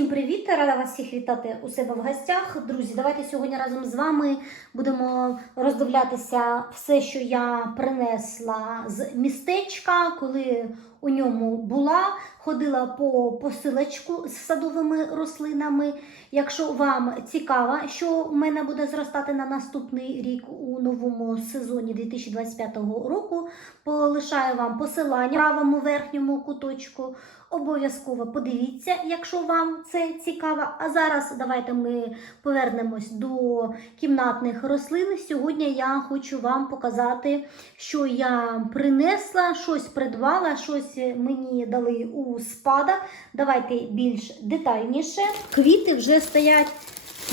Всім привіт! Рада вас всіх вітати у себе в гостях. Друзі, давайте сьогодні разом з вами будемо роздивлятися все, що я принесла з містечка, коли у ньому була. Ходила по посилочку з садовими рослинами. Якщо вам цікаво, що у мене буде зростати на наступний рік у новому сезоні 2025 року, полишаю вам посилання в правому верхньому куточку. Обов'язково подивіться, якщо вам це цікаво. А зараз давайте ми повернемось до кімнатних рослин. Сьогодні я хочу вам показати, що я принесла, щось придбала, щось мені дали у спадок. Давайте більш детальніше. Квіти вже стоять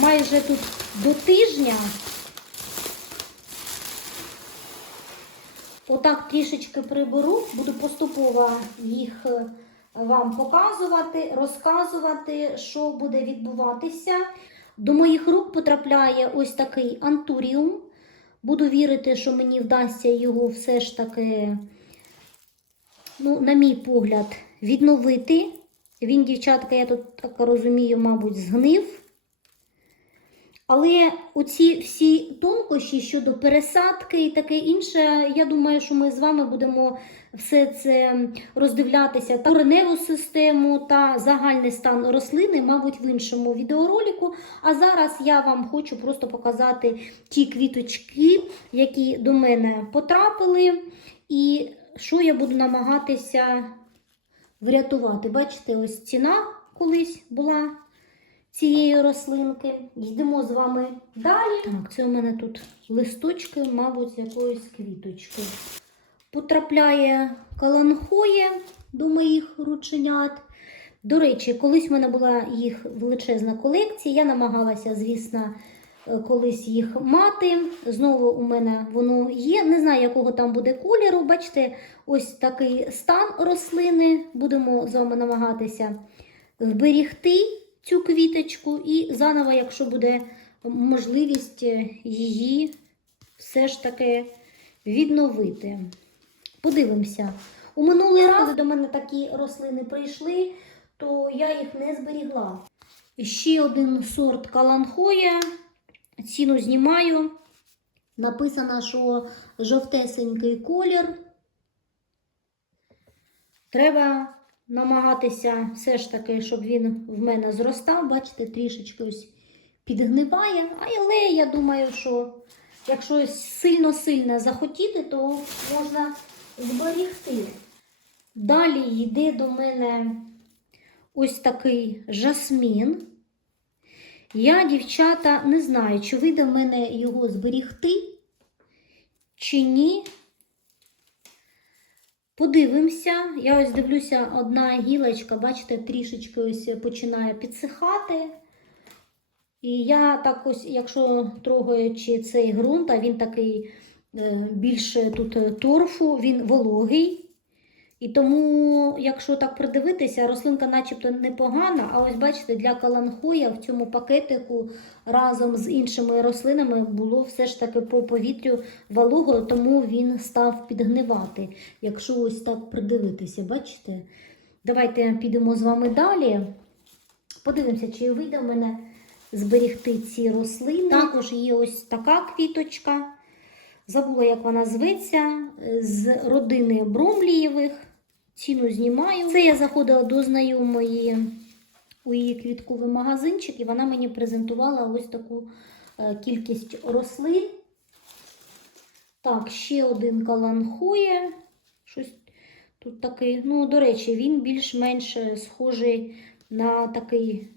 майже тут до тижня. Отак трішечки приберу, буду поступово їх е, вам показувати, розказувати, що буде відбуватися. До моїх рук потрапляє ось такий антуріум. Буду вірити, що мені вдасться його все ж таки, ну, на мій погляд, відновити. Він, дівчатка, я тут так розумію, мабуть, згнив. Але оці всі тонкощі щодо пересадки і таке інше, я думаю, що ми з вами будемо все це роздивлятися та кореневу систему та загальний стан рослини, мабуть, в іншому відеоролику. А зараз я вам хочу просто показати ті квіточки, які до мене потрапили, і що я буду намагатися врятувати. Бачите, ось ціна колись була цієї рослинки. Йдемо з вами далі. Так, це у мене тут листочки, мабуть, якоїсь квіточки. Потрапляє каланхоє до моїх рученят. До речі, колись в мене була їх величезна колекція. Я намагалася, звісно, колись їх мати. Знову у мене воно є. Не знаю, якого там буде кольору. Бачите, ось такий стан рослини. Будемо з вами намагатися вберігти цю квіточку і заново, якщо буде можливість е, її все ж таки відновити. Подивимося. У минулий раз, коли до мене такі рослини прийшли, то я їх не зберігла. Ще один сорт каланхоя. Ціну знімаю. Написано, що жовтесенький колір. Треба намагатися все ж таки, щоб він в мене зростав. Бачите, трішечки ось підгниває. Але я думаю, що якщо сильно-сильно захотіти, то можна зберігти. Далі йде до мене ось такий жасмін. Я, дівчата, не знаю, чи вийде в мене його зберігти, чи ні. Подивимося. Я ось дивлюся, одна гілочка, бачите, трішечки ось починає підсихати. І я так ось, якщо трогаючи цей ґрунт, а він такий е, більше тут торфу, він вологий. І тому, якщо так придивитися, рослинка начебто непогана, а ось бачите, для каланхоя в цьому пакетику разом з іншими рослинами було все ж таки по повітрю волого, тому він став підгнивати. Якщо ось так придивитися, бачите? Давайте підемо з вами далі. Подивимося, чи вийде в мене зберігти ці рослини. Також є ось така квіточка. Забула, як вона зветься, з родини бромлієвих. Ціну знімаю. Це я заходила до знайомої у її квітковий магазинчик, і вона мені презентувала ось таку е, кількість рослин. Так, ще один каланхоє. Щось тут такий, ну, до речі, він більш-менш схожий на такий,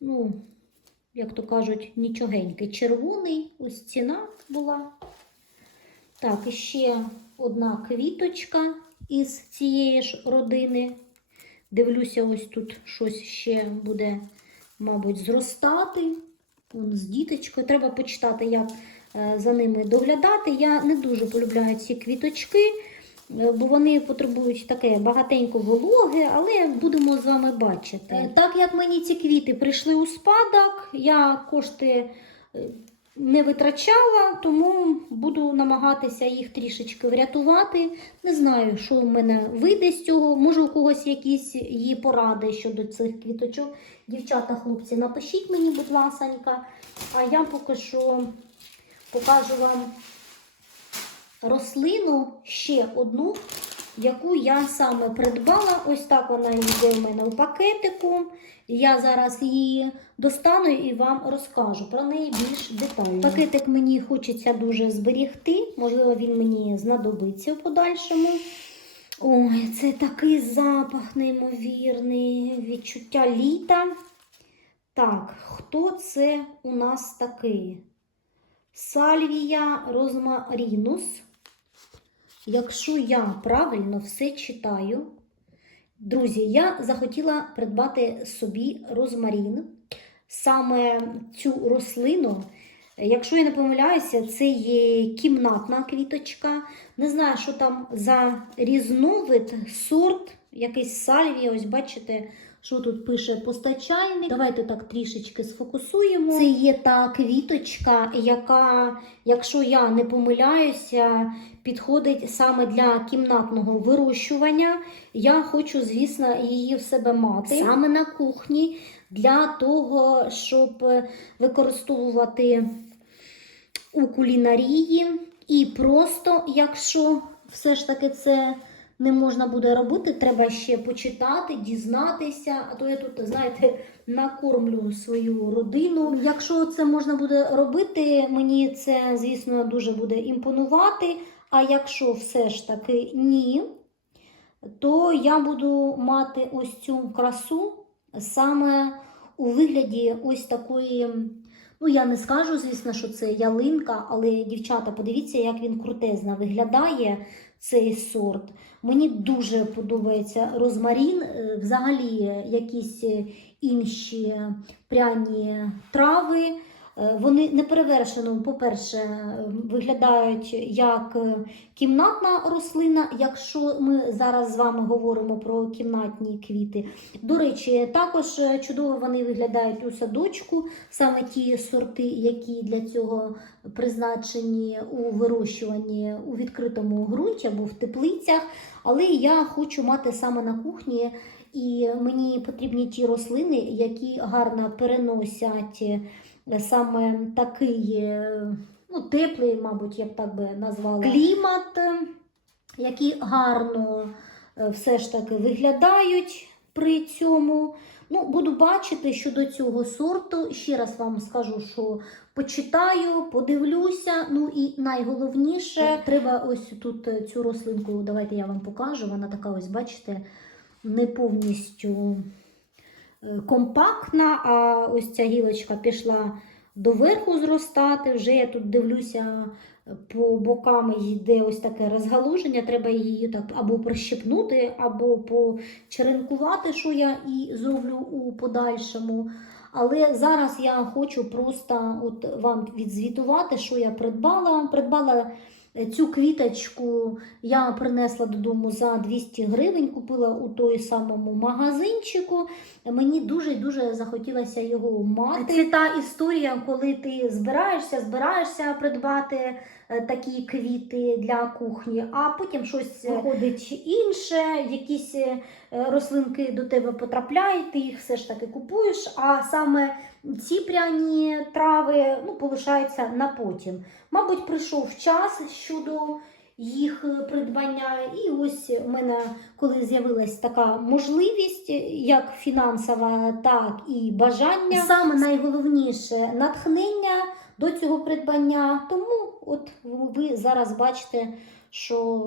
ну, як то кажуть, нічогенький. Червоний, ось ціна була. Так, і ще одна квіточка із цієї ж родини. Дивлюся, ось тут щось ще буде, мабуть, зростати. Вон з діточкою. Треба почитати, як е, за ними доглядати. Я не дуже полюбляю ці квіточки, е, бо вони потребують таке багатенько вологи, але будемо з вами бачити. Е, Так як мені ці квіти прийшли у спадок, я кошти. Не витрачала, тому буду намагатися їх трішечки врятувати. Не знаю, що в мене вийде з цього. Може, у когось якісь є поради щодо цих квіточок. Дівчата, хлопці, напишіть мені, будь ласенька. А я поки що покажу вам рослину ще одну, яку я саме придбала. Ось так вона йде в мене у пакетику. Я зараз її достану і вам розкажу про неї більш детально. Пакетик мені хочеться дуже зберігти, можливо, він мені знадобиться в подальшому. Ой, це такий запах неймовірний, відчуття літа. Так, хто це у нас такий? Сальвія розмарінус. Якщо я правильно все читаю, друзі, я захотіла придбати собі розмарін, саме цю рослину. Якщо я не помиляюся, це є кімнатна квіточка. Не знаю, що там за різновид, сорт, якийсь сальвія. Ось бачите, що тут пише постачальник. Давайте так трішечки сфокусуємо. Це є та квіточка, яка, якщо я не помиляюся, підходить саме для кімнатного вирощування. Я хочу, звісно, її в себе мати саме на кухні для того, щоб використовувати у кулінарії. І просто, якщо все ж таки це не можна буде робити, треба ще почитати, дізнатися. А то я тут, знаєте, накормлю свою родину. Якщо це можна буде робити, мені це, звісно, дуже буде імпонувати. А якщо все ж таки ні, то я буду мати ось цю красу саме у вигляді ось такої. Ну, я не скажу, звісно, що це ялинка, але дівчата, подивіться, як він крутезно виглядає цей сорт. Мені дуже подобається розмарін, е, взагалі якісь е, інші пряні трави. Е, Вони неперевершено, по-перше, виглядають як е, кімнатна рослина, якщо ми зараз з вами говоримо про кімнатні квіти. До речі, також е, чудово вони виглядають у садочку, саме ті сорти, які для цього призначені у вирощуванні у відкритому ґрунті або в теплицях. Але я хочу мати саме на кухні, і мені потрібні ті рослини, які гарно переносять саме такий е, ну, теплий, мабуть, я б так би назвала, клімат, е, які гарно е, все ж таки виглядають при цьому. Ну, буду бачити щодо цього сорту. Ще раз вам скажу, що почитаю, подивлюся. Ну і найголовніше, треба ось тут е, цю рослинку, давайте я вам покажу. Вона така, ось, бачите, не повністю е, компактна, а ось ця гілочка пішла доверху зростати. Вже я тут дивлюся, по бокам йде ось таке розгалуження. Треба її так або прищепнути, або почеренкувати, що я і зроблю у подальшому. Але зараз я хочу просто от вам відзвітувати, що я придбала. Придбала цю квіточку, я принесла додому за 200 гривень, купила у той самому магазинчику. Мені дуже-дуже захотілося його мати. Це та історія, коли ти збираєшся, збираєшся придбати е, такі квіти для кухні, а потім щось виходить інше, якісь е, рослинки до тебе потрапляють, ти їх все ж таки купуєш. А саме ці пряні трави ну, полишаються на потім. Мабуть, прийшов час щодо їх е, придбання. І ось у мене, коли з'явилась така можливість, е, як фінансова, так і бажання. Саме найголовніше натхнення до цього придбання. Тому от ви зараз бачите, що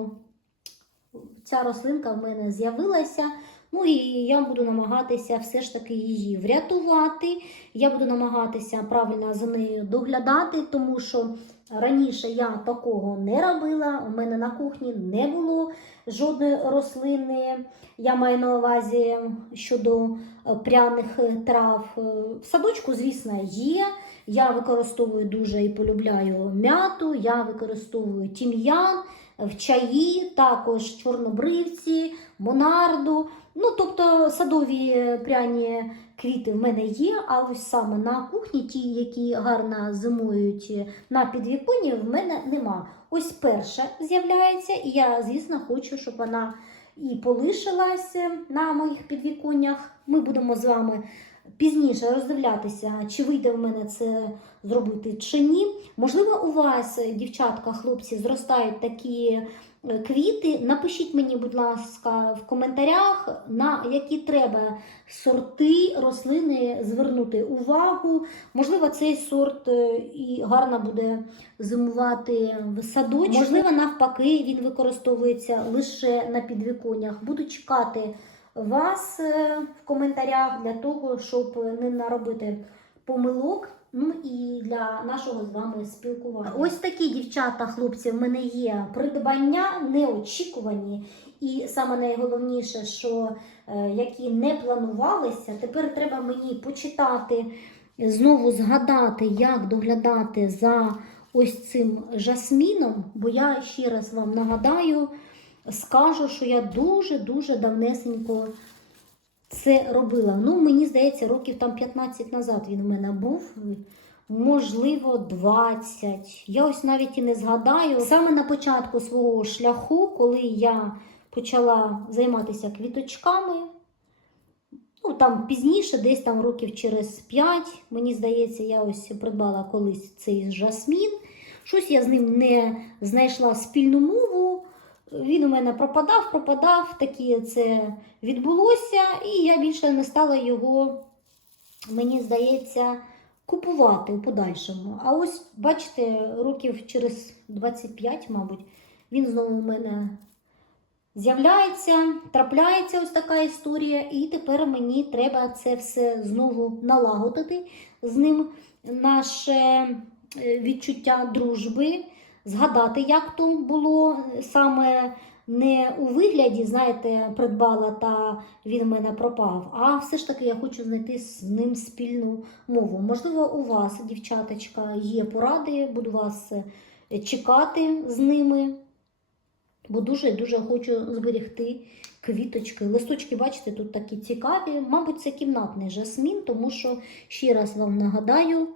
ця рослинка в мене з'явилася. Ну і я буду намагатися все ж таки її врятувати. Я буду намагатися правильно за нею доглядати, тому що раніше я такого не робила. У мене на кухні не було жодної рослини. Я маю на увазі щодо пряних трав. В садочку, звісно, є. Я використовую дуже і полюбляю м'яту, я використовую тім'ян. в чаї, також чорнобривці, монарду. Ну, тобто садові е, пряні квіти в мене є, а ось саме на кухні, ті, які гарно зимують е, на підвіконні, в мене нема. Ось перша з'являється, і я, звісно, хочу, щоб вона і полишилася на моїх підвіконнях. Ми будемо з вами пізніше роздивлятися, чи вийде в мене це зробити чи ні. Можливо, у вас, дівчатка, хлопці, зростають такі е, квіти. Напишіть мені, будь ласка, в коментарях, на які треба сорти рослини звернути увагу. Можливо, цей сорт е, і гарно буде зимувати в садочку. Можливо, навпаки, він використовується лише на підвіконнях. Буду чекати вас е, в коментарях для того, щоб не наробити помилок. Ну і для нашого з вами спілкування. Ось такі дівчата, хлопці, в мене є придбання неочікувані. І саме найголовніше, що е, які не планувалися, тепер треба мені почитати, знову згадати, як доглядати за ось цим жасміном, бо я ще раз вам нагадаю, скажу, що я дуже-дуже давнесенько це робила. Ну, мені здається, років там 15 назад він в мене був. Можливо, 20. Я ось навіть і не згадаю. Саме на початку свого шляху, коли я почала займатися квіточками, ну там пізніше, десь там років через 5, мені здається, я ось придбала колись цей жасмін. Щось я з ним не знайшла спільну мову. Він у мене пропадав, пропадав, таке це відбулося, і я більше не стала його, мені здається, купувати у подальшому. А ось, бачите, років через 25, мабуть, він знову у мене з'являється, трапляється ось така історія, і тепер мені треба це все знову налагодити з ним наше е, відчуття дружби згадати, як то було саме не у вигляді, знаєте, придбала та він в мене пропав. А все ж таки я хочу знайти з ним спільну мову. Можливо, у вас, дівчаточка, є поради, буду вас е, чекати з ними. Бо дуже-дуже хочу зберегти квіточки. Листочки, бачите, тут такі цікаві. Мабуть, це кімнатний жасмін, тому що, ще раз вам нагадаю,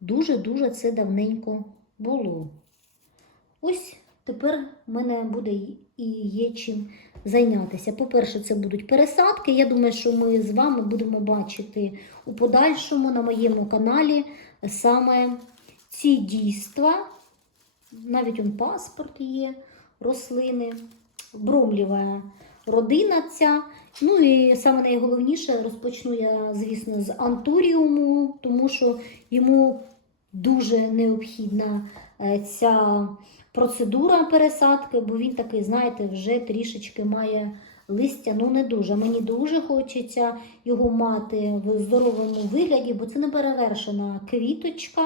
дуже-дуже це давненько було. Ось тепер в мене буде і є чим зайнятися. По-перше, це будуть пересадки. Я думаю, що ми з вами будемо бачити у подальшому на моєму каналі саме ці дійства. Навіть он паспорт є, рослини, бромліва родина ця. Ну і саме найголовніше розпочну я, звісно, з антуріуму, тому що йому дуже необхідна е, ця процедура пересадки, бо він такий, знаєте, вже трішечки має листя. Ну, не дуже. Мені дуже хочеться його мати в здоровому вигляді, бо це не перевершена квіточка,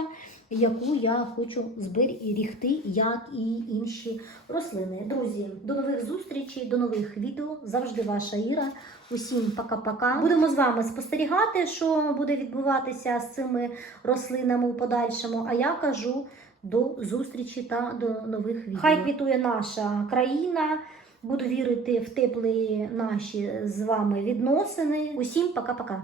яку я хочу зберігти, як і інші рослини. Друзі, до нових зустрічей, до нових відео. Завжди ваша Іра. Усім пока-пока. Будемо з вами спостерігати, що буде відбуватися з цими рослинами у подальшому. А я кажу до зустрічі та до нових відео. Хай квітує наша країна. Буду вірити в теплі наші з вами відносини. Усім пока-пока.